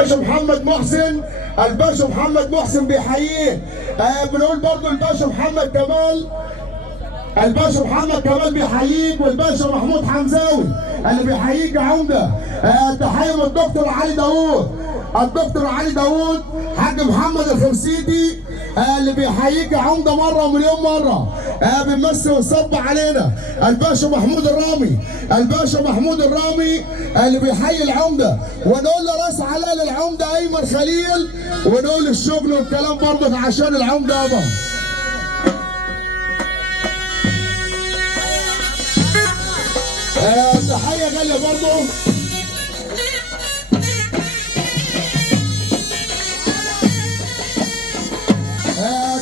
الباشا محمد محسن، الباشا محمد محسن بيحييه. بنقول برضو الباشا محمد كمال، الباشا محمد كمال بيحييك، والباشا محمود حمزاوي اللي بيحييك يا عمده. تحيه من الدكتور علي داوود، الدكتور علي داوود حاج محمد الخمسيتي اللي بيحييك يا عمده مره ومليون مره. بيمثل ويصب علينا الباشا محمود الرامي، الباشا محمود الرامي اللي بيحيي العمده. ونقول لراس علال العمده ايمن خليل، ونقول الشغل والكلام برضك عشان العمده يابا. تحيه غاليه برضه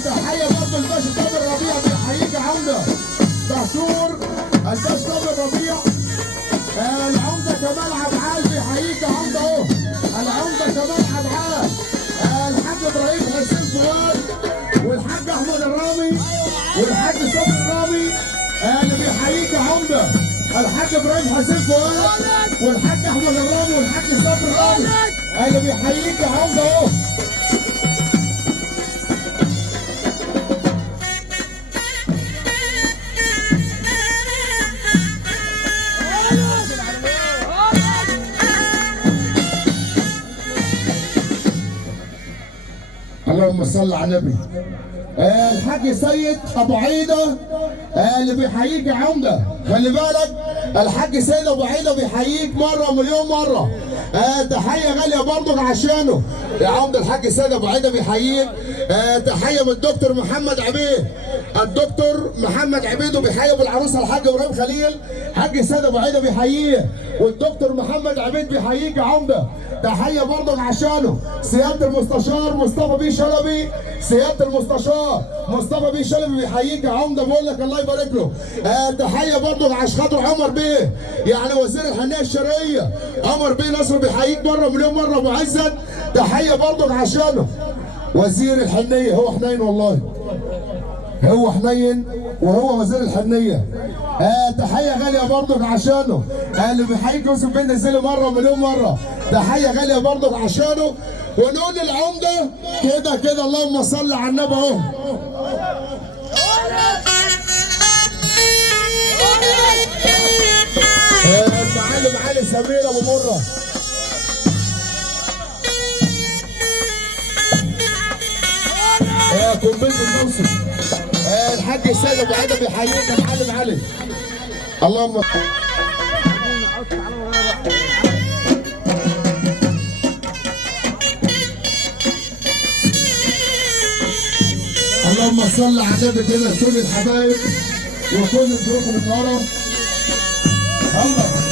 تحيه برضه الباشا تامر ربيع بيحييك يا عمده. دهشور الباشا تامر ربيع. العمده كمال عبعال بيحييك يا عمده اهو، العمده كمال عبعال. الحاج ابراهيم حسين فؤاد، والحاج احمد الرامي، والحاج صبري الرامي اللي بيحييك يا عمده. الحاج ابراهيم حسين فؤاد، والحاج احمد الرامي، والحاج صبري الرامي اللي بيحييك يا عمده اهو. اللهم صل على النبي. الحاج سيد ابو عيده اللي بيحييك يا عمده. خلي بالك الحاج سيد ابو عيده بيحييك مره ومليون مره. تحيه غاليه برضك عشانه يا عمده. الحاج سيد ابو عيده بيحييك. تحيه من الدكتور محمد عبيد، الدكتور محمد عبيد وبيحيي ابو العروسه الحاج ابراهيم خليل. حاج سيد ابو عيده بيحييه، والدكتور محمد عبيد بيحييك يا عمده. تحيه برضك عشانه سياده المستشار مصطفى بيه شلبي، سياده المستشار مصطفى بيه شلبي بيحييك يا عمده، بقول لك الله يبارك له. تحيه برضك عشان خاطر عمر بيه، يعني وزير الحنيه الشرعيه عمر بيه نصر بيحييك مره ومليون مره. ابو عزت تحيه برضك عشانه وزير الحنيه. هو حنين والله، هو حنين وهو وزير الحنيه. تحيه غاليه برضك عشانه اللي بيحييك يوسف بن نزيل مره ومليون مره. تحيه غاليه برضك عشانه. ونقول للعمده كده كده اللهم صل على النبي اهو. المعلم علي سمير ابو مره. قنبله الموسم. الحاج السيد ابو عيده بيحييك يا معلم علي. اللهم اللهم صل على النبي كده كل الحبايب وكل الضيوف اللي ورا. الله